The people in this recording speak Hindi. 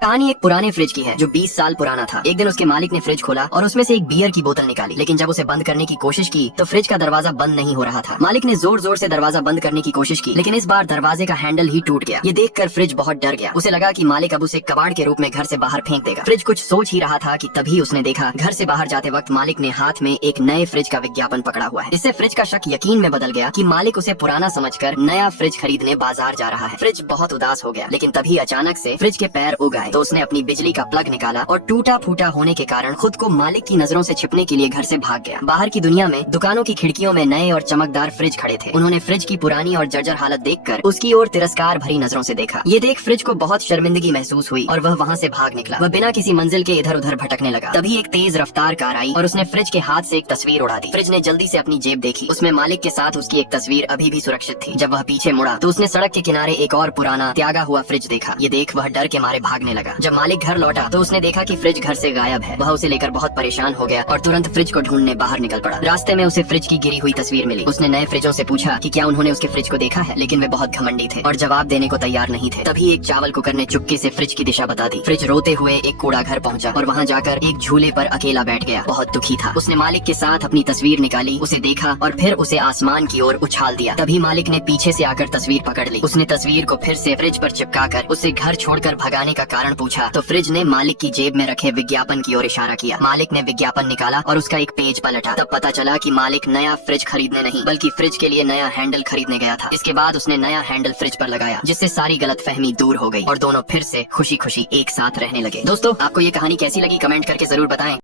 कहानी एक पुराने फ्रिज की है जो 20 साल पुराना था। एक दिन उसके मालिक ने फ्रिज खोला और उसमें से एक बियर की बोतल निकाली, लेकिन जब उसे बंद करने की कोशिश की तो फ्रिज का दरवाजा बंद नहीं हो रहा था। मालिक ने जोर जोर से दरवाजा बंद करने की कोशिश की, लेकिन इस बार दरवाजे का हैंडल ही टूट गया। ये देखकर फ्रिज बहुत डर गया। उसे लगा कि मालिक अब उसे कबाड़ के रूप में घर से बाहर फेंक देगा। फ्रिज कुछ सोच ही रहा था कि तभी उसने देखा घर से बाहर जाते वक्त मालिक ने हाथ में एक नए फ्रिज का विज्ञापन पकड़ा हुआ है। इससे फ्रिज का शक यकीन में बदल गया कि मालिक उसे पुराना समझकर नया फ्रिज खरीदने बाजार जा रहा है। फ्रिज बहुत उदास हो गया, लेकिन तभी अचानक से फ्रिज के पैर उग आए तो उसने अपनी बिजली का प्लग निकाला और टूटा फूटा होने के कारण खुद को मालिक की नजरों से छिपने के लिए घर से भाग गया। बाहर की दुनिया में दुकानों की खिड़कियों में नए और चमकदार फ्रिज खड़े थे। उन्होंने फ्रिज की पुरानी और जर्जर हालत देखकर उसकी ओर तिरस्कार भरी नजरों से देखा। ये देख फ्रिज को बहुत शर्मिंदगी महसूस हुई और वह वहाँ से भाग निकला। वह बिना किसी मंजिल के इधर उधर भटकने लगा। तभी एक तेज रफ्तार कार आई और उसने फ्रिज के हाथ से एक तस्वीर उड़ा दी। फ्रिज ने जल्दी से अपनी जेब देखी। उसमें मालिक के साथ उसकी एक तस्वीर अभी भी सुरक्षित थी। जब वह पीछे मुड़ा तो उसने सड़क के किनारे एक और पुराना त्यागा हुआ फ्रिज देखा। ये देख वह डर के मारे भागने लगा। जब मालिक घर लौटा तो उसने देखा कि फ्रिज घर से गायब है। वह उसे लेकर बहुत परेशान हो गया और तुरंत फ्रिज को ढूंढने बाहर निकल पड़ा। रास्ते में उसे फ्रिज की गिरी हुई तस्वीर मिली। उसने नए फ्रिजों से पूछा कि क्या उन्होंने उसके फ्रिज को देखा है, लेकिन वे बहुत घमंडी थे और जवाब देने को तैयार नहीं थे। तभी एक चावल कुकर ने चुपके से फ्रिज की दिशा बता दी। फ्रिज रोते हुए एक कूड़ा घर पहुंचा और वहां जाकर एक झूले पर अकेला बैठ गया। बहुत दुखी था। उसने मालिक के साथ अपनी तस्वीर निकाली, उसे देखा और फिर उसे आसमान की ओर उछाल दिया। तभी मालिक ने पीछे से आकर तस्वीर पकड़ ली। उसने तस्वीर को फिर से फ्रिज पर चिपकाकर उसे घर छोड़कर भगाने का कारण पूछा तो फ्रिज ने मालिक की जेब में रखे विज्ञापन की ओर इशारा किया। मालिक ने विज्ञापन निकाला और उसका एक पेज पलटा। तब पता चला कि मालिक नया फ्रिज खरीदने नहीं बल्कि फ्रिज के लिए नया हैंडल खरीदने गया था। इसके बाद उसने नया हैंडल फ्रिज पर लगाया, जिससे सारी गलतफहमी दूर हो गई और दोनों फिर से खुशी खुशी एक साथ रहने लगे। दोस्तों, आपको ये कहानी कैसी लगी कमेंट करके जरूर बताएं।